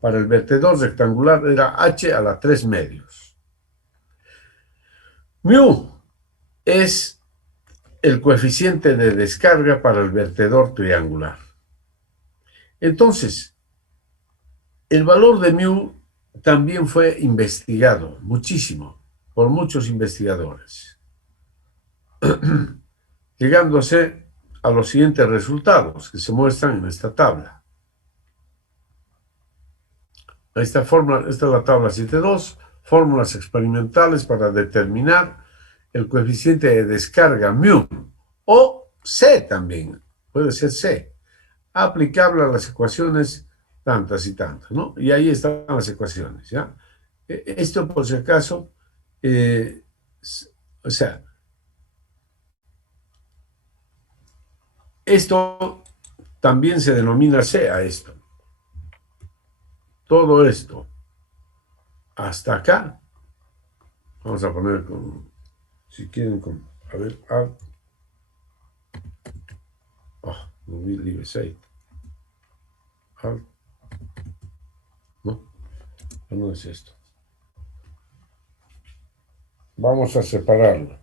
Para el vertedor rectangular era h a las 3 medios. Mu es el coeficiente de descarga para el vertedor triangular. Entonces, el valor de mu también fue investigado muchísimo por muchos investigadores, llegándose a los siguientes resultados que se muestran en esta tabla. Esta es la tabla 7.2, fórmulas experimentales para determinar el coeficiente de descarga mu, o C también, puede ser C, aplicable a las ecuaciones tantas y tantas, ¿no? Y ahí están las ecuaciones, ¿ya? Esto, por si acaso, o sea, esto también se denomina C a esto. Todo esto, hasta acá, vamos a poner con, si quieren, con, a ver, no we leave it, no es esto. Vamos a separarlo.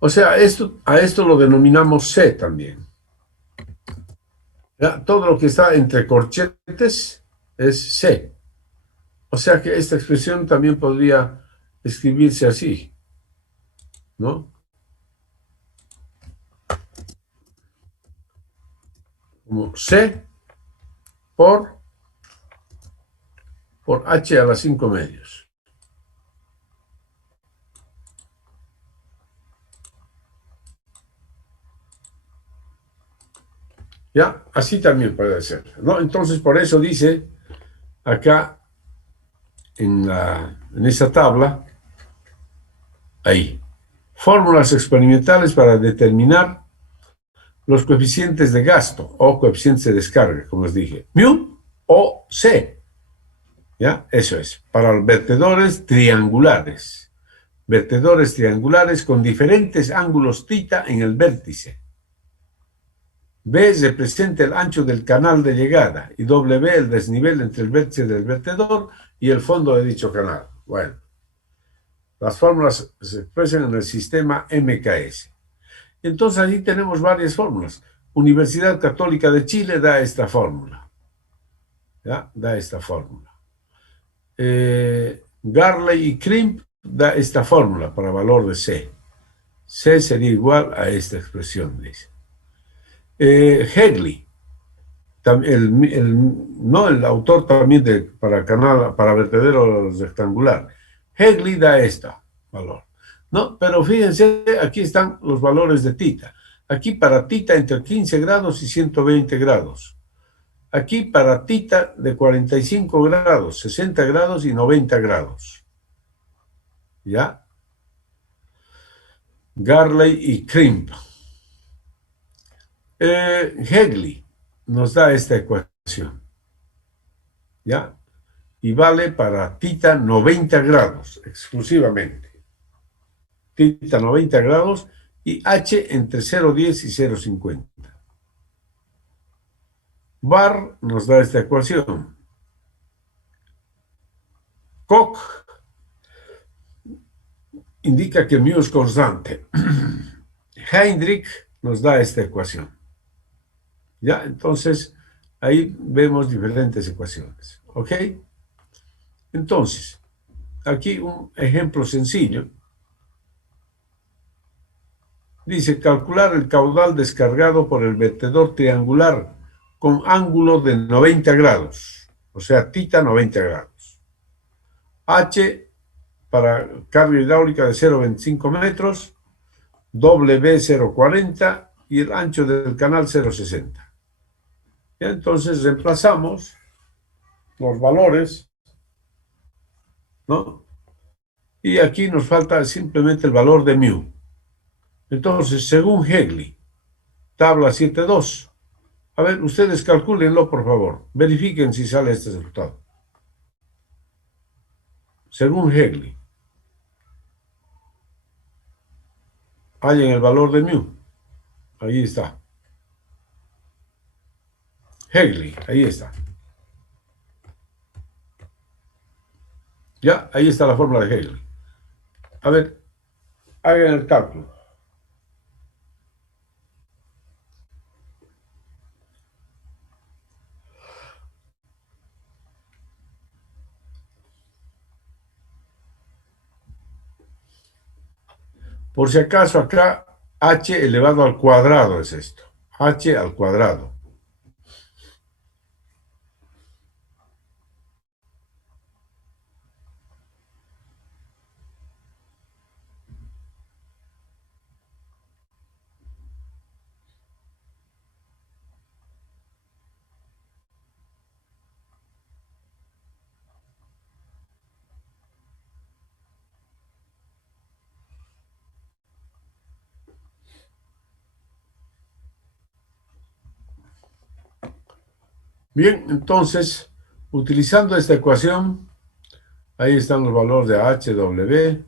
O sea, a esto lo denominamos C también. ¿Ya? Todo lo que está entre corchetes es C. O sea que esta expresión también podría escribirse así, ¿no? Como C por h a las 5 medios. ¿Ya? Así también puede ser, ¿no? Entonces, por eso dice acá en esa tabla, ahí, fórmulas experimentales para determinar los coeficientes de gasto o coeficientes de descarga, como les dije, mu o C. ¿Ya? Eso es. Para los vertedores triangulares. Vertedores triangulares con diferentes ángulos θ en el vértice. B representa el ancho del canal de llegada y W el desnivel entre el vértice del vertedor y el fondo de dicho canal. Bueno, las fórmulas se expresan en el sistema MKS. Entonces allí tenemos varias fórmulas. Universidad Católica de Chile da esta fórmula. ¿Ya? Da esta fórmula. Garley y Crimp da esta fórmula para valor de C. C sería igual a esta expresión, dice. Hegley, no el autor también para vertedero rectangular. Hegley da esta valor. No, pero fíjense, aquí están los valores de θ. Aquí para θ entre 15 grados y 120 grados. Aquí para θ de 45 grados, 60 grados y 90 grados. ¿Ya? Garley y Crimp. Hegley nos da esta ecuación. ¿Ya? Y vale para θ 90 grados exclusivamente. θ 90 grados y h entre 0,10 y 0,50. Barr nos da esta ecuación. Koch indica que μ es constante. Heinrich nos da esta ecuación. ¿Ya? Entonces, ahí vemos diferentes ecuaciones. ¿Ok? Entonces, aquí un ejemplo sencillo. Dice, calcular el caudal descargado por el vertedor triangular con ángulo de 90 grados. O sea, θ 90 grados. H para carga hidráulica de 0,25 metros, W 0,40 y el ancho del canal 0,60. Entonces reemplazamos los valores, ¿no? Y aquí nos falta simplemente el valor de μ. Entonces, según Hegley, tabla 7.2. A ver, ustedes calcúlenlo, por favor. Verifiquen si sale este resultado. Según Hegley, hallen el valor de μ. Ahí está. Hegley, ahí está. Ya, ahí está la fórmula de Hegley. A ver, hagan el cálculo. Por si acaso acá, h elevado al cuadrado es esto. H al cuadrado. Bien, entonces, utilizando esta ecuación, ahí están los valores de H, W,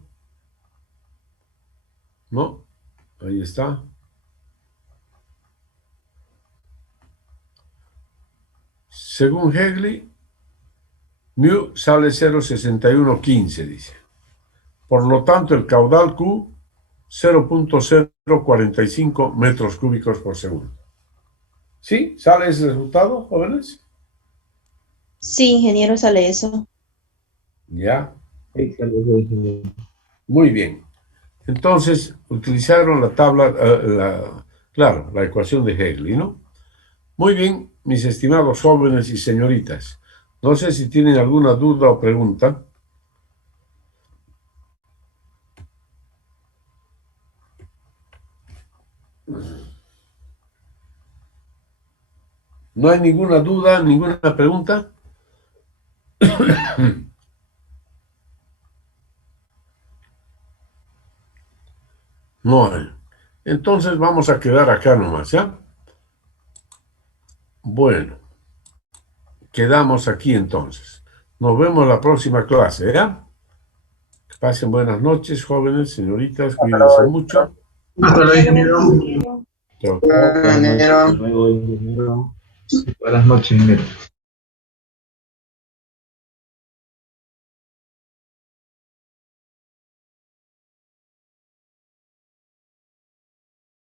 ¿no? Ahí está. Según Hegley, μ sale 0,6115, dice. Por lo tanto, el caudal Q, 0,045 metros cúbicos por segundo. ¿Sí? ¿Sale ese resultado, jóvenes? Sí, ingeniero, sale eso. Ya. Excelente. Muy bien. Entonces, utilizaron la tabla, claro, la ecuación de Hegley, ¿no? Muy bien, mis estimados jóvenes y señoritas. No sé si tienen alguna duda o pregunta. ¿No hay ninguna duda, ninguna pregunta? No hay. Entonces vamos a quedar acá nomás, ¿ya? Bueno, quedamos aquí entonces. Nos vemos la próxima clase, ¿ya? Que pasen buenas noches, jóvenes, señoritas, cuídense mucho. Hasta luego, ingeniero. Chao. Hasta luego, ingeniero. Buenas noches, ingeniero.